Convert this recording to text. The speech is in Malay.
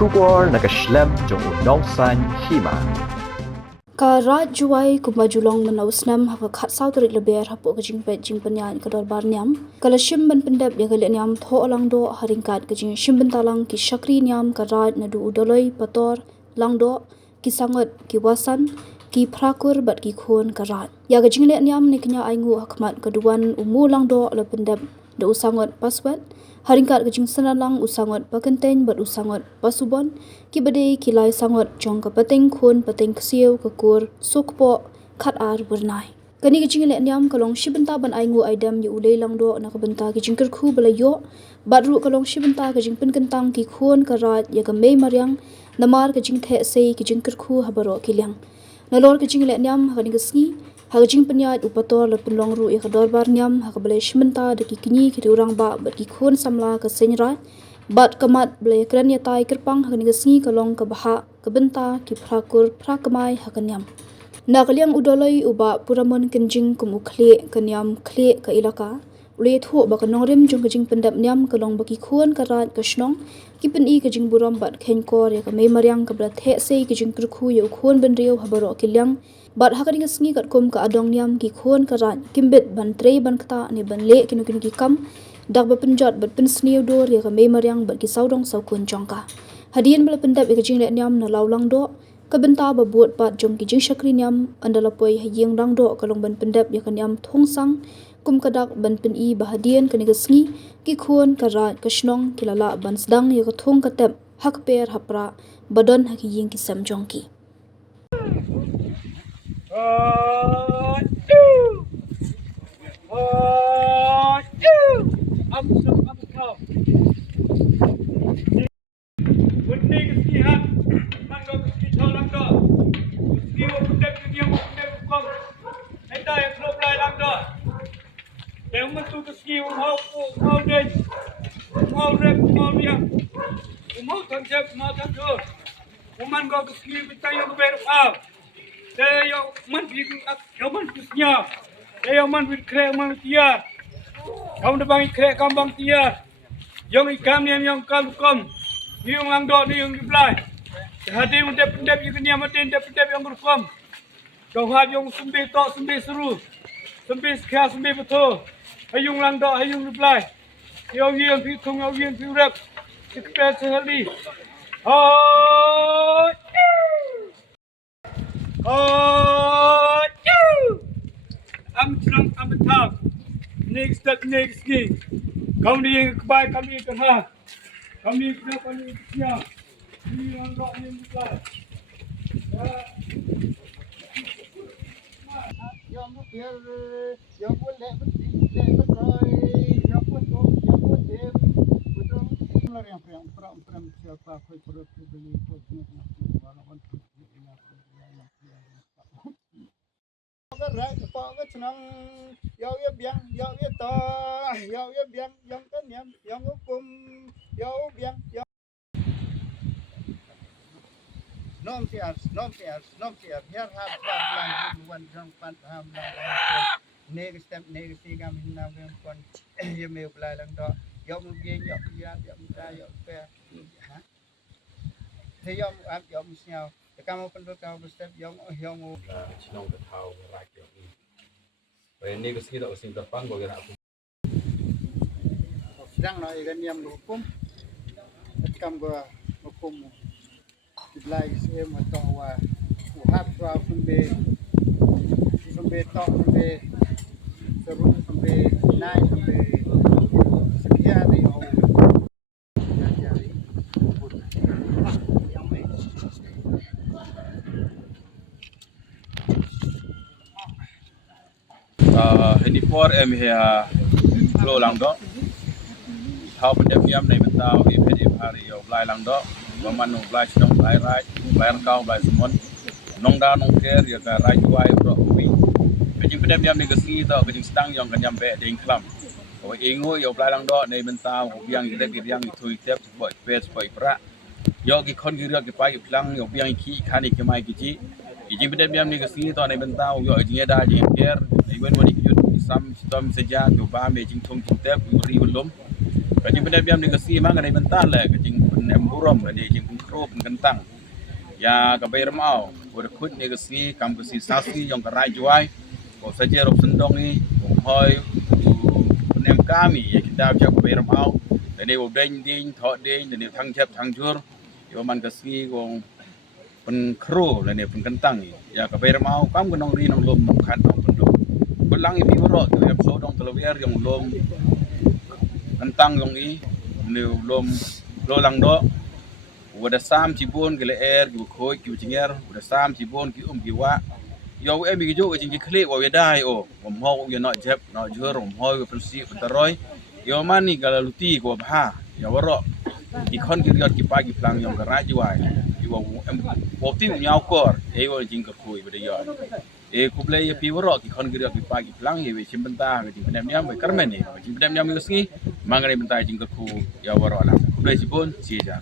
Shubor nakaslem jong unongsan hima. Ka juai kumajulong manausnam haka khat sautri leber hapo kajing pet jing penyan kador barnyam kala shimban pendap ya kala nyam tho langdo haringkat kajing shimban talang ki shakri nyam ka raj nadu udoloi pator langdo ki sangat ki wasan ki prakur bat ki khon ka raj ya kajing le nyam ni kenya aingu hakmat kaduan umu langdo la pendap da usangot paswat haringkat kajing senalang usangot pakenten bat usangot pasubon ki badai kilai sangot jong ka pateng khon pateng ksieu ka kur sukpo khat ar burnai kani kajing le nyam kalong shibenta ban aingu aidam yu ulei langdo na ka benta kajing kerkhu balayo badru kalong shibenta kajing penkentang ki khon ka raj ya ka mei maryang namar kajing the sei kajing kerkhu habaro kilyang nalor kajing le nyam kani kasngi hajing penyat upator le penlong ru ya kador bar nyam ha kabale shmenta de ki kini ki urang ba bat ki khon samla ka senra bat kamat ble kran ya tai kerpang ha ni gasngi kalong ka baha ka benta ki prakur prakamai ha kanyam na kalyang udoloi uba puramon kenjing kum ukhle kanyam khle ka ilaka ule thu ba ka nongrim jong kajing pendap nyam kalong ba ki khon ka rat ka shnong ki pen i kajing buram bat khen kor ya ka me maryang ka bra the sei kajing kurkhu ya khon ben riu ha baro kilyang bat hakaring sngi kat kom ka adong nyam ki khon ka ran kimbet ban trei ban kata ne ban le kinu kinu ki kam dak ba penjot bat pen sniu dor ya ka me maryang bat ki saudong sau kun jongka hadian bala pendap e kajing le nyam na laulang do ka benta ba buat pat jong ki jing shakri nyam andala poi hayeng rang do kalong ban pendap ya ka nyam thong sang kum kadak ban pen i ba hadian kani ka sngi ki khon ka ran ka shnong kilala ban sdang ya ka thong ka tep hak per hapra badon ha ki yeng ki sam jongki man with crack man tia. Kamu depan crack kambang tia. Yang ikan yang kam. Yang lang do ni yang diplai. Hadi mun dep you kenya matin dep yang berkom. Kau had yang sumbi to sumbi seru. Sumbi skha sumbi betul. Hayung lang do hayung diplai. Yang pi thung yang pi rap. Sikpet sehali. Oh. I'm tough. Next king. Come ni kebai kami kena. Kami kena. Ni orang tak ni bukan. Yang biar yang boleh berkoi, yang boleh dem, betul. Kalau yang perang siapa kau perut beli kau ni orang right pa ga chnang yaw ye biang to yaw ye biang yang kan yang hukum yaw biang yaw nom tiar hier hat plan wan jang pan ham neg gam hinna gam kon ye me blai lang do yaw mu ge yaw ya ta yaw pe ha thế yaw am yaw mu sнял kamu pendul kamu step yang Chinong the tau right your in. When niggas hit us in the fun, we're gonna sedang nak ikan yang hukum kam gua hukum diblai sem atau wa uhat wa sampai tok sampai seru sampai naik sampai sekian di Hindi por em here flow lang do. How pendem yam nei mentau if hari yo blai lang do. Maman no blai snong blai right, blai kau blai semon. Nong da nong ker ya ka rai juai bro wi. Kajing pendem yam ni gesi to kajing stang yang kan yam be ding klam. O ingo yo blai lang do nei mentau biang dek biang thui tep boy pes boy pra. Yo ki kon ki ria ki pai plang yo biang ki khani ki mai ki ji. Ijing pendem yam ni gesi to nei mentau yo jing da jing ker. Iwan wani kyut sam sistem saja yo ba me jing thong tep ri belum. Kajing pendem yam ni gesi mang nei mental le kajing pendem burom le jing kro kentang ya ka bayar mau udah kut negasi kam kasi sasi yang kerai juai ko saja rob sendong ni hoi penem kami ya kita jak bayar mau dan ni obden ding thọ ding dan ni thang chep thang jur yo man kasi ko pen kro dan ni pen kentang ya ka bayar mau kam gunong ri nong lom khan nong pendok belang ipi woro tu episode dong telewiar yang lom kentang yang ni ni lom lo lang do udah sam cibon gele air gitu koi gitu cinger udah sam cibon ki wa yo em bi jo jing kle wa dai o om ho yo no jep no jur om ho yo persi teroi yo mani gala luti ko bha yo woro ki khon ki riot ki pa ki plang yo kara jiwa yo em wo ti nyao kor e wo jing ka khui bede yo e ku ble pi woro ki khon ki riot ki pa ki plang ye sim benta ki pendam nyam be karmen ni jing pendam nyam yo sngi mangane benta jing ka khu yo woro la ku ble cibon si ja